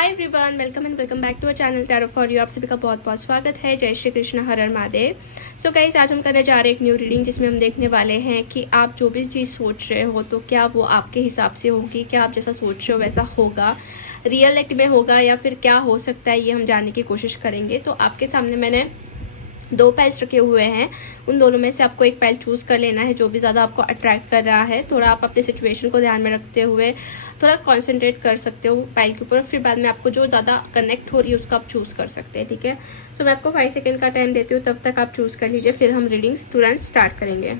Hi everyone, welcome and welcome back to our channel tarot for you. आप सभी का बहुत बहुत स्वागत है। जय श्री कृष्ण, हर हर महादेव। सो गाइस, आज हम करने जा रहे हैं एक न्यू रीडिंग जिसमें हम देखने वाले हैं कि आप जो भी चीज़ सोच रहे हो तो क्या वो आपके हिसाब से होगी, क्या आप जैसा सोच रहे हो वैसा होगा, रियल एक्ट में होगा या फिर क्या हो सकता है, ये हम जानने की कोशिश करेंगे। तो आपके सामने मैंने दो पाइल्स रखे हुए हैं, उन दोनों में से आपको एक पाइल चूज कर लेना है जो भी ज़्यादा आपको अट्रैक्ट कर रहा है। थोड़ा आप अपने सिचुएशन को ध्यान में रखते हुए थोड़ा कंसंट्रेट कर सकते हो पाइल के ऊपर, फिर बाद में आपको जो ज़्यादा कनेक्ट हो रही है उसको आप चूज़ कर सकते हैं। ठीक है, सो मैं आपको 5 सेकेंड का टाइम देती हूँ, तब तक आप चूज़ कर लीजिए, फिर हम रीडिंग्स तुरंत स्टार्ट करेंगे।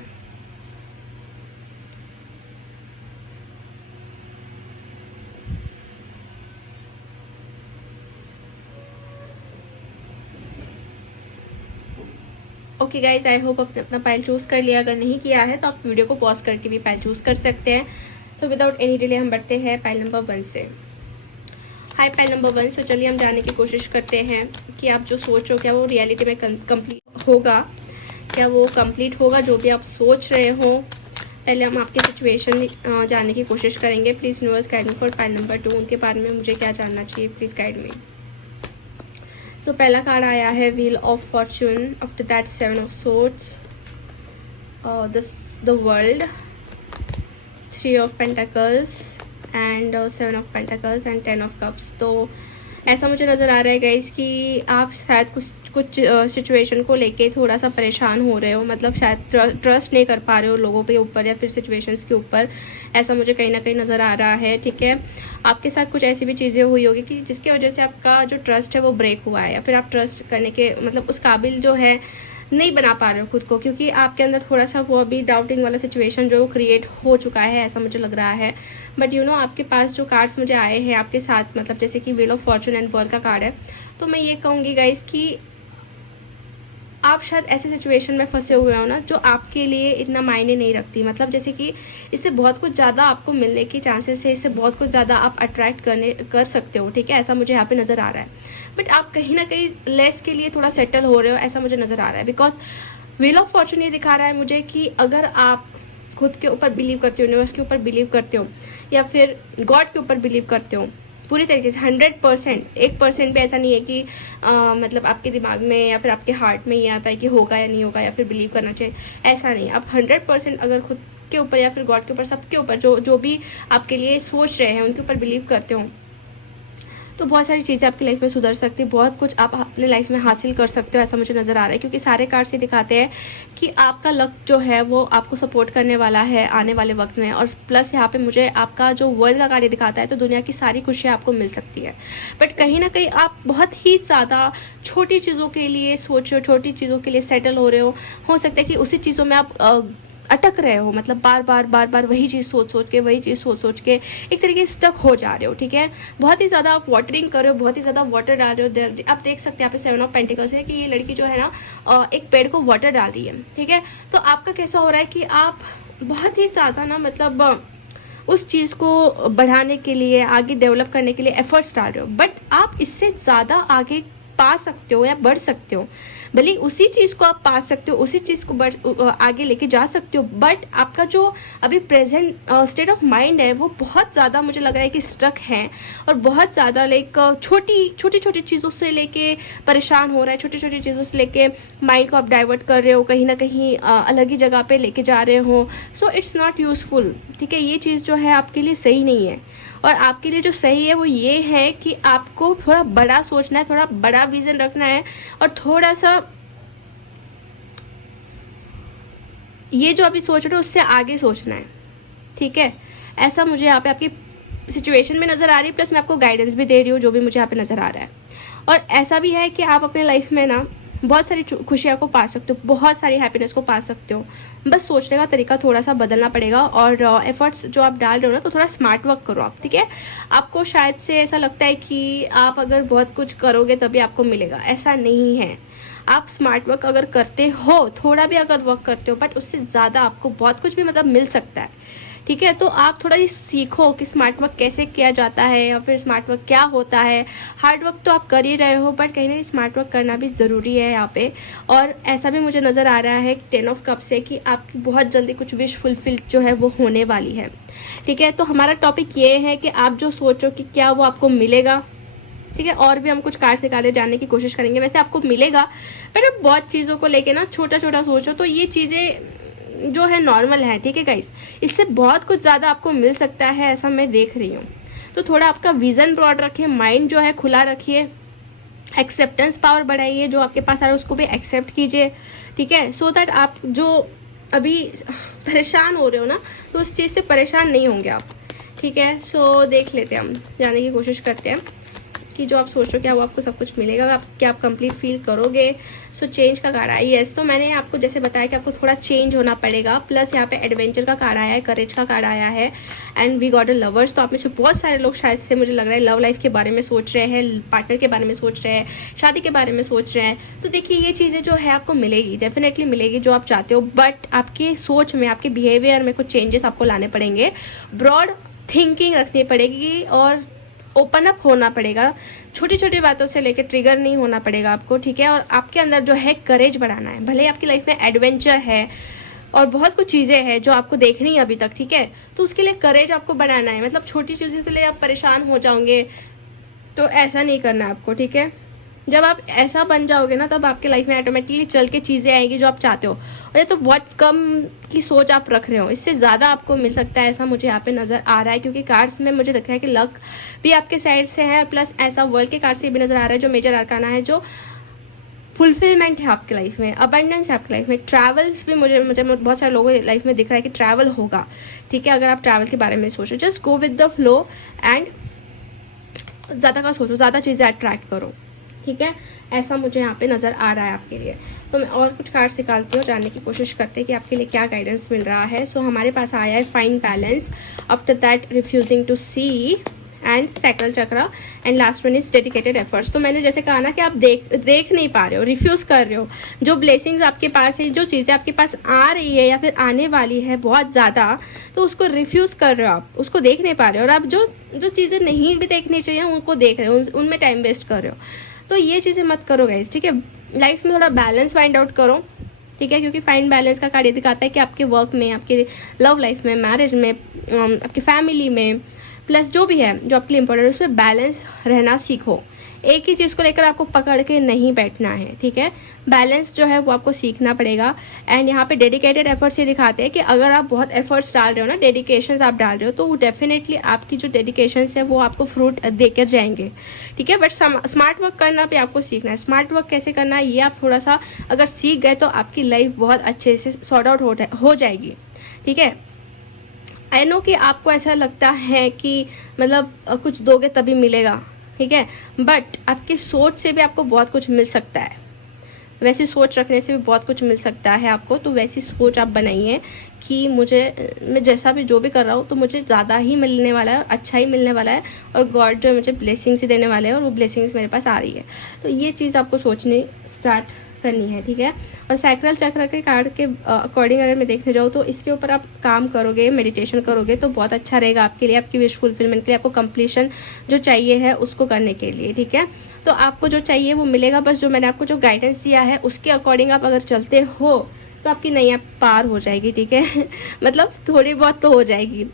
ओके गाइज, आई होप आपने अपना पाइल चूज़ कर लिया। अगर नहीं किया है तो आप वीडियो को पॉज करके भी पाइल चूज़ कर सकते हैं। सो विदाउट एनी डिले हम बढ़ते हैं पाइल नंबर 1 से। हाय पाइल नंबर 1। सो चलिए हम जानने की कोशिश करते हैं कि आप जो सोच रहे हो क्या वो रियलिटी में कंप्लीट होगा, क्या वो कंप्लीट होगा जो भी आप सोच रहे हो। पहले हम आपकी सिचुएशन जानने की कोशिश करेंगे। Please universe guide me for pile number 2, उनके बारे में मुझे क्या जानना चाहिए, प्लीज़ गाइड मी। सो पहला कार्ड आया है wheel of Fortune, after that 7 of swords, the world, 3 of pentacles and 7 of pentacles and 10 of cups. तो ऐसा मुझे नज़र आ रहा है गाइस कि आप शायद कुछ सिचुएशन को लेके थोड़ा सा परेशान हो रहे हो, मतलब शायद ट्रस्ट नहीं कर पा रहे हो लोगों के ऊपर या फिर सिचुएशंस के ऊपर। ऐसा मुझे कहीं ना कहीं नज़र आ रहा है। ठीक है, आपके साथ कुछ ऐसी भी चीज़ें हुई होगी कि जिसकी वजह से आपका जो ट्रस्ट है वो ब्रेक हुआ है, या फिर आप ट्रस्ट करने के मतलब उस काबिल जो है नहीं बना पा रहे हो खुद को, क्योंकि आपके अंदर थोड़ा सा वो अभी डाउटिंग वाला सिचुएशन जो क्रिएट हो चुका है, ऐसा मुझे लग रहा है। बट यू नो, आपके पास जो कार्ड्स मुझे आए हैं आपके साथ, मतलब जैसे कि wheel of Fortune and world का कार्ड है, तो मैं ये कहूँगी गाइस कि आप शायद ऐसे सिचुएशन में फंसे हुए हो ना जो आपके लिए इतना मायने नहीं रखती। मतलब जैसे कि इससे बहुत कुछ ज़्यादा आपको मिलने की चांसेस है, इससे बहुत कुछ ज़्यादा आप अट्रैक्ट कर सकते हो। ठीक है, ऐसा मुझे यहाँ पे नज़र आ रहा है। बट आप कहीं ना कहीं लेस के लिए थोड़ा सेटल हो रहे हो, ऐसा मुझे नज़र आ रहा है। बिकॉज व्हील ऑफ फॉर्चून ये दिखा रहा है मुझे कि अगर आप खुद के ऊपर बिलीव करते हो, यूनिवर्स के ऊपर बिलीव करते हो या फिर गॉड के ऊपर बिलीव करते हो पूरी तरीके से 100%, 1% भी ऐसा नहीं है कि मतलब आपके दिमाग में या फिर आपके हार्ट में ये आता है कि होगा या नहीं होगा या फिर बिलीव करना चाहिए, ऐसा नहीं। आप 100% अगर खुद के ऊपर या फिर गॉड के ऊपर, सबके ऊपर जो भी आपके लिए सोच रहे हैं उनके ऊपर बिलीव करते हो, तो बहुत सारी चीज़ें आपकी लाइफ में सुधर सकती है, बहुत कुछ आप अपने लाइफ में हासिल कर सकते हो, ऐसा मुझे नज़र आ रहा है। क्योंकि सारे कार्ड से दिखाते हैं कि आपका लक जो है वो आपको सपोर्ट करने वाला है आने वाले वक्त में। और प्लस यहाँ पे मुझे आपका जो वर्ल्ड का कार्ड दिखाता है, तो दुनिया की सारी खुशियाँ आपको मिल सकती है। बट कहीं ना कहीं आप बहुत ही ज़्यादा छोटी चीज़ों के लिए सोच रहे हो, छोटी चीज़ों के लिए सेटल हो रहे हो सकता है कि उसी चीज़ों में आप अटक रहे हो, मतलब बार बार वही चीज़ सोच के एक तरीके से स्टक हो जा रहे हो। ठीक है, बहुत ही ज़्यादा आप वाटरिंग कर रहे हो, बहुत ही ज़्यादा वाटर डाल रहे हो। आप देख सकते हैं यहाँ पे 7 ऑफ पेंटिकल्स है कि ये लड़की जो है ना एक पेड़ को वाटर डाल रही है। ठीक है, तो आपका कैसा हो रहा है कि आप बहुत ही ज़्यादा ना मतलब उस चीज़ को बढ़ाने के लिए, आगे डेवलप करने के लिए एफर्ट्स डाल रहे हो। बट आप इससे ज़्यादा आगे पा सकते हो या बढ़ सकते हो। भले उसी चीज़ को आप पा सकते हो, उसी चीज़ को आगे लेके जा सकते हो, बट आपका जो अभी प्रेजेंट स्टेट ऑफ माइंड है वो बहुत ज़्यादा मुझे लग रहा है कि स्ट्रक है और बहुत ज़्यादा लाइक छोटी चीज़ों से लेके परेशान हो रहा है, छोटी चीज़ों से लेके माइंड को आप डाइवर्ट कर रहे हो, कहीं ना कहीं अलग ही जगह पे लेके जा रहे हो। So it's not useful. ठीक है, ये चीज़ जो है आपके लिए सही नहीं है। और आपके लिए जो सही है वो ये है कि आपको थोड़ा बड़ा सोचना है, थोड़ा बड़ा विजन रखना है और थोड़ा सा ये जो अभी सोच रहे हो उससे आगे सोचना है। ठीक है, ऐसा मुझे यहाँ पे आपकी सिचुएशन में नज़र आ रही है, प्लस मैं आपको गाइडेंस भी दे रही हूँ जो भी मुझे यहाँ पे नज़र आ रहा है। और ऐसा भी है कि आप अपने लाइफ में ना बहुत सारी खुशियाँ को पा सकते हो, बहुत सारी हैप्पीनेस को पा सकते हो। बस सोचने का तरीका थोड़ा सा बदलना पड़ेगा और एफर्ट्स जो आप डाल रहे हो ना, तो थोड़ा स्मार्ट वर्क करो आप। ठीक है, आपको शायद से ऐसा लगता है कि आप अगर बहुत कुछ करोगे तभी आपको मिलेगा, ऐसा नहीं है। आप स्मार्ट वर्क अगर करते हो, थोड़ा भी अगर वर्क करते हो, बट उससे ज़्यादा आपको बहुत कुछ भी मतलब मिल सकता है। ठीक है, तो आप थोड़ा ये सीखो कि स्मार्ट वर्क कैसे किया जाता है या फिर स्मार्ट वर्क क्या होता है। हार्ड वर्क तो आप कर ही रहे हो, बट कहीं ना कहीं स्मार्ट वर्क करना भी ज़रूरी है यहाँ पे। और ऐसा भी मुझे नज़र आ रहा है 10 ऑफ कप से कि आपकी बहुत जल्दी कुछ विश फुलफिल जो है वो होने वाली है। ठीक है, तो हमारा टॉपिक ये है कि आप जो सोचो कि क्या वो आपको मिलेगा, ठीक है। और भी हम कुछ कार्ड्स निकाले जानने की कोशिश करेंगे, वैसे आपको मिलेगा, पर अब बहुत चीज़ों को लेके ना छोटा छोटा सोचो तो ये चीज़ें जो है नॉर्मल है, ठीक है गाइस। इससे बहुत कुछ ज़्यादा आपको मिल सकता है, ऐसा मैं देख रही हूँ। तो थोड़ा आपका विजन ब्रॉड रखिए, माइंड जो है खुला रखिए, एक्सेप्टेंस पावर बढ़ाइए, जो आपके पास आ रहा है उसको भी एक्सेप्ट कीजिए, ठीक है। सो दैट आप जो अभी परेशान हो रहे हो ना, तो उस चीज़ से परेशान नहीं होंगे आप, ठीक है। सो देख लेते हैं, हम जानने की कोशिश करते हैं कि जो आप सोचो क्या वो आपको सब कुछ मिलेगा, क्या आप कंप्लीट फील करोगे। सो चेंज का कार्ड आया, यस। तो मैंने आपको जैसे बताया कि आपको थोड़ा चेंज होना पड़ेगा, प्लस यहाँ पे एडवेंचर का कार्ड आया है, करेज का कार्ड आया है, and we got a lovers. तो आप में से बहुत सारे लोग शायद से मुझे लग रहा है लव लाइफ के बारे में सोच रहे हैं, पार्टनर के बारे में सोच रहे हैं, शादी के बारे में सोच रहे हैं। तो देखिए ये चीज़ें जो है आपको मिलेगी, डेफिनेटली मिलेगी जो आप चाहते हो, बट आपकी सोच में, आपके बिहेवियर में कुछ चेंजेस आपको लाने पड़ेंगे, ब्रॉड थिंकिंग रखनी पड़ेगी और ओपन अप होना पड़ेगा। छोटी छोटी बातों से लेकर ट्रिगर नहीं होना पड़ेगा आपको, ठीक है। और आपके अंदर जो है करेज बढ़ाना है। भले आपकी लाइफ में एडवेंचर है और बहुत कुछ चीज़ें हैं जो आपको देखनी है अभी तक, ठीक है, तो उसके लिए करेज आपको बढ़ाना है। मतलब छोटी चीज़ों के लिए आप परेशान हो जाओगे तो ऐसा नहीं करना आपको, ठीक है। जब आप ऐसा बन जाओगे ना, तब आपके लाइफ में ऑटोमेटिकली चल के चीज़ें आएंगी जो आप चाहते हो। और ये तो बहुत कम की सोच आप रख रहे हो, इससे ज़्यादा आपको मिल सकता है, ऐसा मुझे यहाँ पे नज़र आ रहा है। क्योंकि कार्ड्स में मुझे दिख रहा है कि लक भी आपके साइड से है, प्लस ऐसा वर्ल्ड के कार्ड से भी नज़र आ रहा है जो मेजर अरकाना है, जो फुलफिलमेंट है आपकी लाइफ में, अबंडेंस है आपकी लाइफ में, ट्रैवल्स भी मुझे बहुत सारे लोगों की लाइफ में दिख रहा है कि ट्रैवल होगा, ठीक है। अगर आप ट्रैवल के बारे में सोचो, just go with the flow and ज़्यादा का सोचो, ज़्यादा चीज़ें अट्रैक्ट करो, ठीक है। ऐसा मुझे यहाँ पे नज़र आ रहा है आपके लिए। तो मैं और कुछ कार्ड्स निकालती हूँ, जानने की कोशिश करते हैं कि आपके लिए क्या गाइडेंस मिल रहा है। सो हमारे पास आया है find balance, after that refusing to see and sacral chakra, and last one is dedicated efforts. तो मैंने जैसे कहा ना कि आप देख नहीं पा रहे हो, रिफ्यूज़ कर रहे हो। जो ब्लेसिंग्स आपके पास है, जो चीज़ें आपके पास आ रही है या फिर आने वाली है बहुत ज़्यादा, तो उसको रिफ्यूज़ कर रहे हो आप, उसको देख नहीं पा रहे हो। और आप जो चीज़ें नहीं भी देखनी चाहिए उनको देख रहे हो, उनमें टाइम वेस्ट कर रहे हो। तो ये चीज़ें मत करो गाइस, ठीक है। लाइफ में थोड़ा बैलेंस फाइंड आउट करो, ठीक है। क्योंकि फाइंड बैलेंस का कार्ड ये दिखाता है कि आपके वर्क में, आपके लव लाइफ में, मैरिज में, आपकी फैमिली में, प्लस जो भी है जो आपके लिए इंपॉर्टेंट है, उसमें बैलेंस रहना सीखो। एक ही चीज़ को लेकर आपको पकड़ के नहीं बैठना है, ठीक है। बैलेंस जो है वो आपको सीखना पड़ेगा। एंड यहाँ पे डेडिकेटेड एफर्ट्स ये दिखाते हैं कि अगर आप बहुत एफर्ट्स डाल रहे हो ना, डेडिकेशंस आप डाल रहे हो, तो वो डेफिनेटली आपकी जो डेडिकेशंस है वो आपको फ्रूट देकर जाएंगे, ठीक है। बट स्मार्ट वर्क करना भी आपको सीखना है। स्मार्ट वर्क कैसे करना है ये आप थोड़ा सा अगर सीख गए तो आपकी लाइफ बहुत अच्छे से सॉर्ट आउट हो जाएगी, ठीक है। आई नो कि आपको ऐसा लगता है कि मतलब कुछ दोगे तभी मिलेगा, ठीक है, बट आपकी सोच से भी आपको बहुत कुछ मिल सकता है। वैसी सोच रखने से भी बहुत कुछ मिल सकता है आपको। तो वैसी सोच आप बनाइए कि मैं जैसा भी जो भी कर रहा हूँ तो मुझे ज़्यादा ही मिलने वाला है, अच्छा ही मिलने वाला है, और गॉड जो है मुझे ब्लेसिंग्स ही देने वाले हैं और वो ब्लेसिंग्स मेरे पास आ रही है। तो ये चीज़ आपको सोचनी स्टार्ट करनी है, ठीक है। और सैक्रल चक्र के कार्ड के अकॉर्डिंग अगर मैं देखने जाऊँ तो इसके ऊपर आप काम करोगे, मेडिटेशन करोगे तो बहुत अच्छा रहेगा आपके लिए, आपकी विश फुलफिलमेंट के लिए, आपको कंप्लीशन जो चाहिए है उसको करने के लिए, ठीक है। तो आपको जो चाहिए वो मिलेगा। बस जो मैंने आपको जो गाइडेंस दिया है उसके अकॉर्डिंग आप अगर चलते हो तो आपकी नैया पार हो जाएगी, ठीक है। मतलब थोड़ी बहुत तो हो जाएगी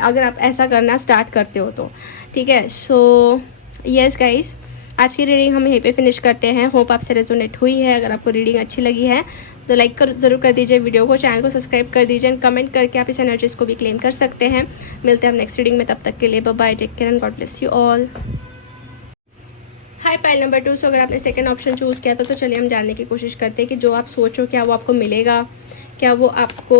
अगर आप ऐसा करना स्टार्ट करते हो तो, ठीक है। सो यस गाइस, आज की रीडिंग हम यहीं पे फिनिश करते हैं। होप आपसे रेजोनेट हुई है। अगर आपको रीडिंग अच्छी लगी है तो लाइक ज़रूर कर दीजिए वीडियो को, चैनल को सब्सक्राइब कर दीजिए, एंड कमेंट करके आप इस एनर्जीज को भी क्लेम कर सकते हैं। मिलते हैं हम नेक्स्ट रीडिंग में, तब तक के लिए bye bye, take care and God bless you all. Hi pile number 2। So अगर आपने सेकंड ऑप्शन चूज़ किया था तो चलिए हम जानने की कोशिश करते हैं कि जो आप सोचो क्या वो आपको मिलेगा, क्या वो आपको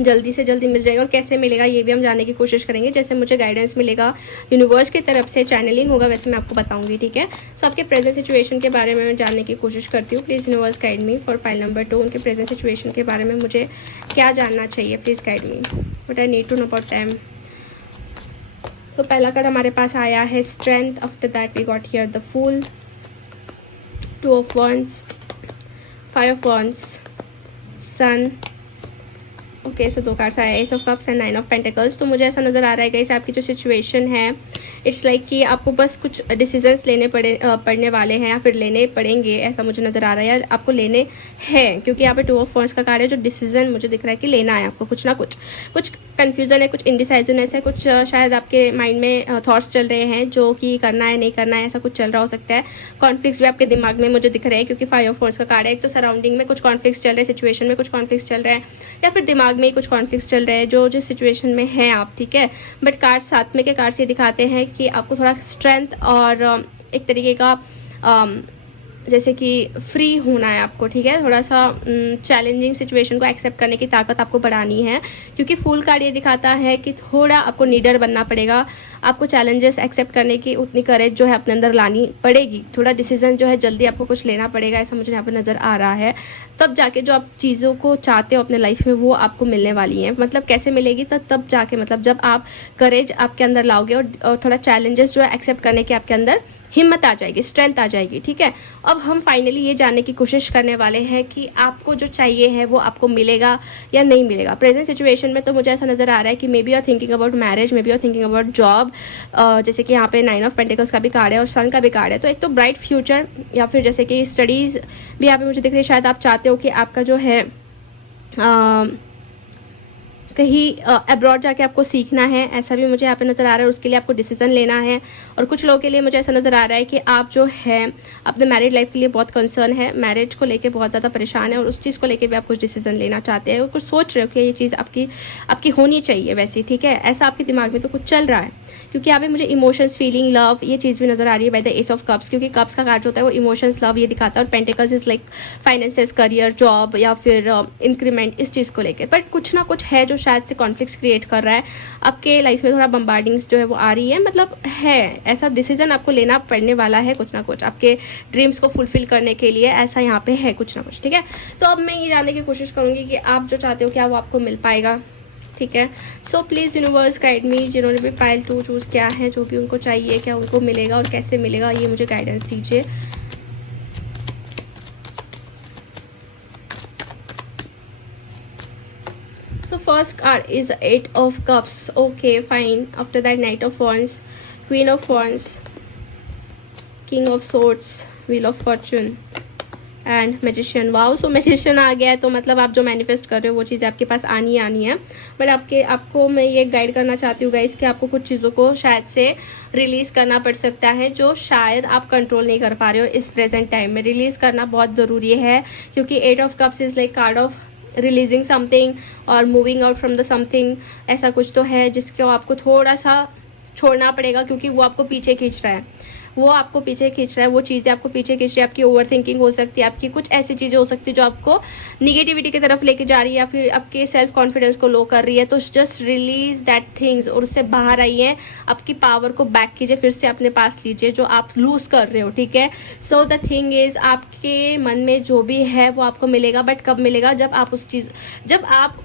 जल्दी से जल्दी मिल जाएगा और कैसे मिलेगा ये भी हम जानने की कोशिश करेंगे। जैसे मुझे गाइडेंस मिलेगा यूनिवर्स की तरफ से, चैनलिंग होगा, वैसे मैं आपको बताऊंगी, ठीक है। सो आपके प्रेजेंट सिचुएशन के बारे में मैं जानने की कोशिश करती हूँ। Please universe guide me for pile number 2। उनके प्रेजेंट सिचुएशन के बारे में मुझे क्या जानना चाहिए, please guide me what I need to know about them. तो पहला कार्ड हमारे पास आया है strength, after that we got here the fool, 2 of wands, 5 of wands, sun. Okay, so 2 cards आया, ace of cups and 9 of pentacles. तो मुझे ऐसा नज़र आ रहा है गाइस आपकी जो सिचुएशन है, इट्स लाइक कि आपको बस कुछ डिसीजंस लेने पड़ने वाले हैं या फिर लेने पड़ेंगे, ऐसा मुझे नज़र आ रहा है। आपको लेने हैं क्योंकि यहाँ पे 2 ऑफ wands का कार्ड है, जो डिसीजन मुझे दिख रहा है कि लेना है आपको, कुछ ना कुछ कन्फ्यूज़न है, कुछ इंडिसाइजनेस है, कुछ शायद आपके माइंड में थॉट्स चल रहे हैं जो कि करना है नहीं करना है, ऐसा कुछ चल रहा हो सकता है। कॉन्फ्लिक्ट्स भी आपके दिमाग में मुझे दिख रहे हैं क्योंकि 5 ऑफ वॉन्ड्स का कार्ड है। एक तो सराउंडिंग में कुछ कॉन्फ्लिक्ट्स चल रहे हैं, सिचुएशन में कुछ कॉन्फ्लिक्ट्स चल रहे हैं, या फिर दिमाग में ही कुछ कॉन्फ्लिक्ट्स चल रहे हैं जो जिस सिचुएशन में हैं आप, ठीक है। बट कार्ड्स साथ में के कार्ड्स ये दिखाते हैं कि आपको थोड़ा स्ट्रेंथ और एक तरीके का जैसे कि फ्री होना है आपको, ठीक है। थोड़ा सा चैलेंजिंग सिचुएशन को एक्सेप्ट करने की ताकत आपको बढ़ानी है, क्योंकि फूल कार्ड ये दिखाता है कि थोड़ा आपको नीडर बनना पड़ेगा, आपको चैलेंजेस एक्सेप्ट करने की उतनी करेज जो है अपने अंदर लानी पड़ेगी, थोड़ा डिसीजन जो है जल्दी आपको कुछ लेना पड़ेगा, ऐसा मुझे यहाँ पर नज़र आ रहा है। तब जाके जो आप चीज़ों को चाहते हो अपने लाइफ में वो आपको मिलने वाली हैं। मतलब कैसे मिलेगी, तब जाके, मतलब जब आप करेज आपके अंदर लाओगे और थोड़ा चैलेंजेस जो है एक्सेप्ट करने की आपके अंदर हिम्मत आ जाएगी, स्ट्रेंथ आ जाएगी, ठीक है। अब हम फाइनली ये जानने की कोशिश करने वाले हैं कि आपको जो चाहिए है वो आपको मिलेगा या नहीं मिलेगा। प्रेजेंट सिचुएशन में तो मुझे ऐसा नज़र आ रहा है कि maybe are thinking about marriage, maybe are thinking about job, जैसे कि यहाँ पे 9 ऑफ पेंटिकल्स का भी कार्ड है और सन का भी कार्ड है। तो एक तो ब्राइट फ्यूचर, या फिर जैसे कि स्टडीज़ भी यहाँ पे मुझे दिख रही है। शायद आप चाहते हो कि आपका जो है कहीं अब्रॉड जाके आपको सीखना है, ऐसा भी मुझे यहाँ पे नज़र आ रहा है। उसके लिए आपको डिसीजन लेना है। और कुछ लोगों के लिए मुझे ऐसा नज़र आ रहा है कि आप जो है अपने मैरिड लाइफ के लिए बहुत कंसर्न है, मैरिज को लेके बहुत ज़्यादा परेशान है और उस चीज़ को लेके भी आप कुछ डिसीजन लेना चाहते हैं और कुछ सोच रहे हो कि ये चीज़ आपकी होनी चाहिए वैसी, ठीक है। ऐसा आपके दिमाग में तो कुछ चल रहा है, क्योंकि यहाँ पे मुझे इमोशंस, फीलिंग, लव, ये चीज़ भी नज़र आ रही है by the S of cups, क्योंकि कप्स का कार्ड होता है वो इमोशंस, लव ये दिखाता है, और pentacles is like finances, career, job या फिर इंक्रीमेंट, इस चीज़ को लेकर। बट कुछ ना कुछ है जो शायद से कॉन्फ्लिक्ट्स क्रिएट कर रहा है आपके लाइफ में, थोड़ा बम्बार्डिंग्स जो है वो आ रही है। मतलब है ऐसा डिसीजन आपको लेना पड़ने वाला है कुछ ना कुछ आपके ड्रीम्स को फुलफिल करने के लिए, ऐसा यहाँ पे है कुछ ना कुछ, ठीक है। तो अब मैं ये जानने की कोशिश करूँगी कि आप जो चाहते हो क्या वो आपको मिल पाएगा, ठीक है। So please universe guide me, जिन्होंने भी पाइल 2 चूज़ किया है, जो भी उनको चाहिए क्या उनको मिलेगा और कैसे मिलेगा, ये मुझे गाइडेंस दीजिए। So first card is 8 of cups. Okay, fine. After that, Knight of Wands, Queen of Wands, King of Swords, Wheel of Fortune and magician. Wow, so magician आ गया है, तो मतलब आप जो मैनिफेस्ट कर रहे हो वो चीज़ें आपके पास आनी है। बट आपको मैं ये गाइड करना चाहती हूँ गाइस कि आपको कुछ चीज़ों को शायद से रिलीज़ करना पड़ सकता है जो शायद आप कंट्रोल नहीं कर पा रहे हो इस प्रेजेंट टाइम में। रिलीज़ करना बहुत ज़रूरी है, क्योंकि 8 of cups is like card of releasing something और moving out from the something, ऐसा कुछ तो है जिसको आपको थोड़ा सा छोड़ना पड़ेगा, क्योंकि वो आपको पीछे खींच रहा है, वो चीज़ें आपको पीछे खींच रही है। आपकी ओवर थिंकिंग हो सकती है, आपकी कुछ ऐसी चीज़ें हो सकती है जो आपको निगेटिविटी की तरफ लेके जा रही है या फिर आपके सेल्फ कॉन्फिडेंस को लो कर रही है। तो जस्ट रिलीज दैट थिंग्स और उससे बाहर आइए, आपकी पावर को बैक कीजिए, फिर से अपने पास लीजिए जो आप लूज कर रहे हो, ठीक है। सो द थिंग इज, आपके मन में जो भी है वो आपको मिलेगा, बट कब मिलेगा, जब आप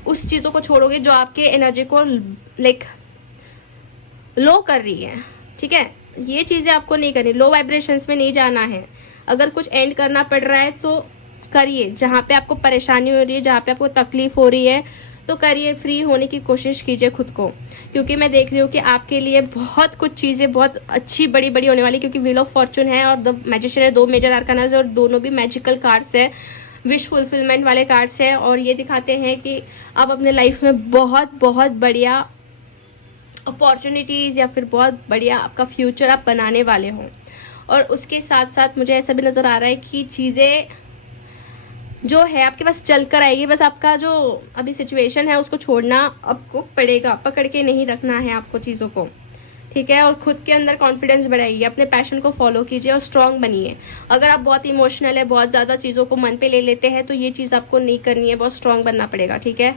उस चीज़ों को छोड़ोगे जो आपके एनर्जी को लाइक लो कर रही है, ठीक है। ये चीज़ें आपको नहीं करनी, लो वाइब्रेशंस में नहीं जाना है। अगर कुछ एंड करना पड़ रहा है तो करिए, जहाँ पे आपको परेशानी हो रही है, जहाँ पे आपको तकलीफ हो रही है तो करिए, फ्री होने की कोशिश कीजिए खुद को, क्योंकि मैं देख रही हूँ कि आपके लिए बहुत कुछ चीज़ें बहुत अच्छी बड़ी बड़ी होने वाली, क्योंकि व्हील ऑफ फॉर्चून है और द मैजिशियन है, 2 मेजर आर्कानास और दोनों भी मैजिकल कार्ड्स है, विश फुलफिलमेंट वाले कार्ड्स है। और ये दिखाते हैं कि आप अपने लाइफ में बहुत बहुत बढ़िया अपॉर्चुनिटीज़ या फिर बहुत बढ़िया आपका फ्यूचर आप बनाने वाले हों। और उसके साथ साथ मुझे ऐसा भी नज़र आ रहा है कि चीज़ें जो है आपके पास चल कर आएगी, बस आपका जो अभी सिचुएशन है उसको छोड़ना आपको पड़ेगा, पकड़ के नहीं रखना है आपको चीज़ों को, ठीक है। और खुद के अंदर कॉन्फिडेंस बढ़ाइए, अपने पैशन को फॉलो कीजिए और स्ट्रांग बनिए। अगर आप बहुत इमोशनल है, बहुत ज़्यादा चीज़ों को मन पे ले लेते हैं, तो ये चीज़ आपको नहीं करनी है, बहुत स्ट्रांग बनना पड़ेगा, ठीक है।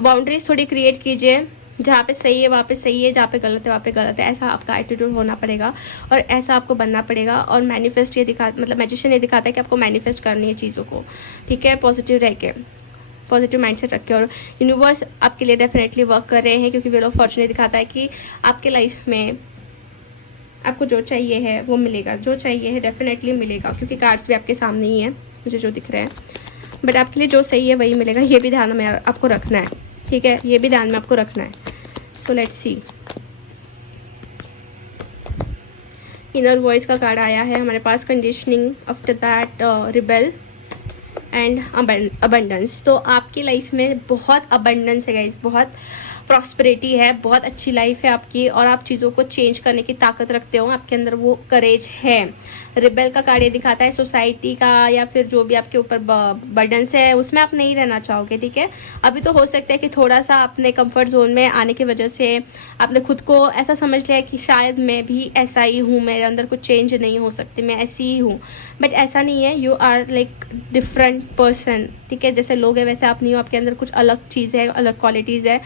बाउंड्रीज थोड़ी क्रिएट कीजिए, जहाँ पे सही है वहाँ पे सही है, जहाँ पे गलत है वहाँ पे गलत है, ऐसा आपका एटीट्यूड होना पड़ेगा और ऐसा आपको बनना पड़ेगा। और मैनिफेस्ट ये मतलब मैजिशियन ये दिखाता है कि आपको मैनिफेस्ट करनी है चीज़ों को, ठीक है, पॉजिटिव रह के, पॉजिटिव माइंडसेट रख के। और यूनिवर्स आपके लिए डेफिनेटली वर्क कर रहे हैं, क्योंकि व्हील ऑफ फॉर्चून दिखाता है कि आपके लाइफ में आपको जो चाहिए है वो मिलेगा, जो चाहिए है डेफिनेटली मिलेगा, क्योंकि कार्ड्स भी आपके सामने ही है मुझे जो दिख रहे हैं। बट आपके लिए जो सही है वही मिलेगा, ये भी ध्यान में आपको रखना है, ठीक है, ये भी ध्यान में आपको रखना है। So let's see, inner voice का कार्ड आया है हमारे पास, conditioning, after that rebel and abundance. तो आपकी लाइफ में बहुत अबंडेंस है गाइस, बहुत प्रॉस्पेरिटी है, बहुत अच्छी लाइफ है आपकी और आप चीज़ों को चेंज करने की ताकत रखते हो, आपके अंदर वो करेज है। रिबेल का कार्ड ये दिखाता है सोसाइटी का या फिर जो भी आपके ऊपर बर्डन्स है उसमें आप नहीं रहना चाहोगे, ठीक है। अभी तो हो सकता है कि थोड़ा सा अपने कंफर्ट जोन में आने की वजह से आपने खुद को ऐसा समझ लिया कि शायद मैं भी ऐसा ही हूँ, मेरे अंदर कुछ चेंज नहीं हो सकती, मैं ऐसी ही हूँ। बट ऐसा नहीं है, you are like different person, ठीक है। जैसे लोग हैं वैसे आप नहीं हो, आपके अंदर कुछ अलग चीज़ है, अलग क्वालिटीज़ है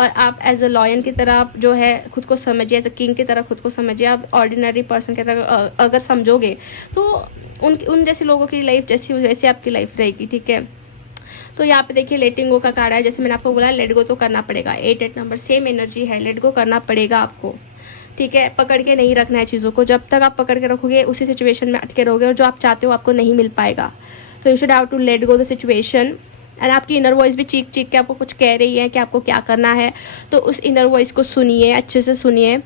और आप एज अ लॉयन की तरह आप जो है खुद को समझिए, एज अ किंग की तरह खुद को समझिए। आप ऑर्डिनरी पर्सन की तरह अगर समझोगे तो उन जैसे लोगों की लाइफ जैसी वैसे आपकी लाइफ रहेगी, ठीक है। तो यहाँ पे देखिए लेटिंग गो का कार्ड है, जैसे मैंने आपको बोला लेट गो तो करना पड़ेगा। 8 नंबर सेम एनर्जी है, लेट गो करना पड़ेगा आपको, ठीक है। पकड़ के नहीं रखना है चीज़ों को, जब तक आप पकड़ के रखोगे उसी सिचुएशन में अटके रहोगे और जो आप चाहते हो आपको नहीं मिल पाएगा। तो you should have to let go the situation. And आपकी इनर वॉइस भी चीख चीख के आपको कुछ कह रही है कि आपको क्या करना है, तो उस इनर वॉइस को सुनिए, अच्छे से सुनिए,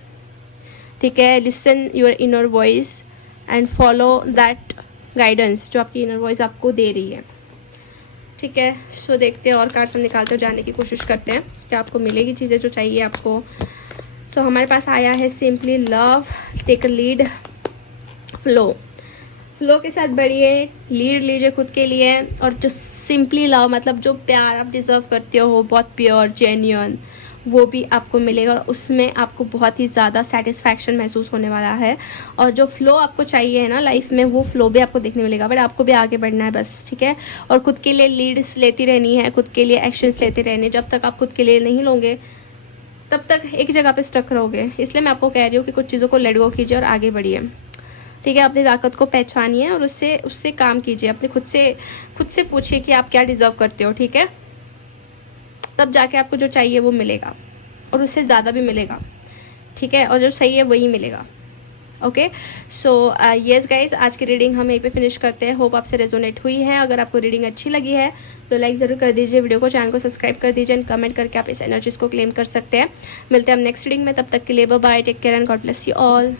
ठीक है। Listen your inner voice and follow that guidance जो आपकी इनर वॉइस आपको दे रही है, ठीक है। सो देखते हैं और कार्ड्स हम निकालते हो जाने की कोशिश करते हैं कि आपको मिलेगी चीज़ें जो चाहिए आपको। सो हमारे पास आया है simply love, take a lead, flow के साथ बढ़िए, लीड लीजिए खुद के लिए। और जो सिंपली लव मतलब जो प्यार आप डिज़र्व करते हो, बहुत प्योर जेन्युइन, वो भी आपको मिलेगा और उसमें आपको बहुत ही ज़्यादा सेटिस्फैक्शन महसूस होने वाला है। और जो फ्लो आपको चाहिए है ना लाइफ में, वो फ्लो भी आपको देखने मिलेगा। बट आपको भी आगे बढ़ना है बस, ठीक है। और खुद के लिए लीड्स लेती रहनी है, खुद के लिए एक्शंस लेते रहने। जब तक आप खुद के लिए नहीं लोगे तब तक एक जगह पे स्टक रहोगे। इसलिए मैं आपको कह रही हूँ कि कुछ चीज़ों को लेट गो कीजिए और आगे बढ़िए, ठीक है। अपनी ताकत को पहचानिए और उससे काम कीजिए। अपने खुद से पूछिए कि आप क्या डिज़र्व करते हो, ठीक है। तब जाके आपको जो चाहिए वो मिलेगा और उससे ज़्यादा भी मिलेगा, ठीक है। और जो सही है वही मिलेगा, ओके। सो यस गाइज, आज की रीडिंग हम यहीं पे फिनिश करते हैं। होप आपसे रेजोनेट हुई है। अगर आपको रीडिंग अच्छी लगी है तो लाइक ज़रूर कर दीजिए वीडियो को, चैनल को सब्सक्राइब कर दीजिए एंड कमेंट करके आप इस एनर्जीज को क्लेम कर सकते हैं। मिलते हैं हम नेक्स्ट रीडिंग में, तब तक के लिए bye bye, take care and God bless you all.